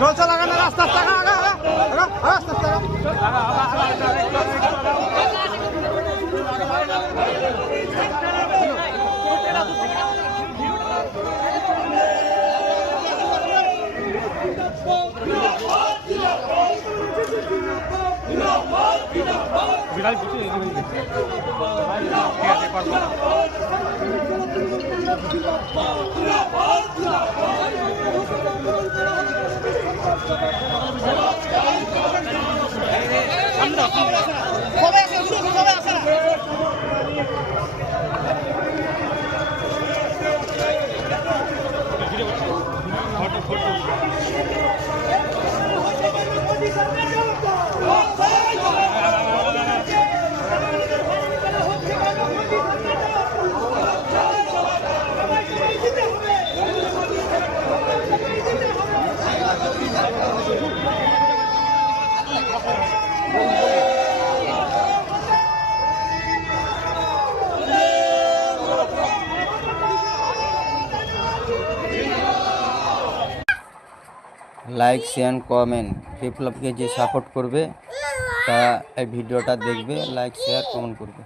চলছে লাগানো রাস্তা লাইক শেয়ার কমেন্ট বিপ্লবকে যে সাপোর্ট করবে তারা এই ভিডিওটা দেখবে, লাইক শেয়ার কমেন্ট করবে।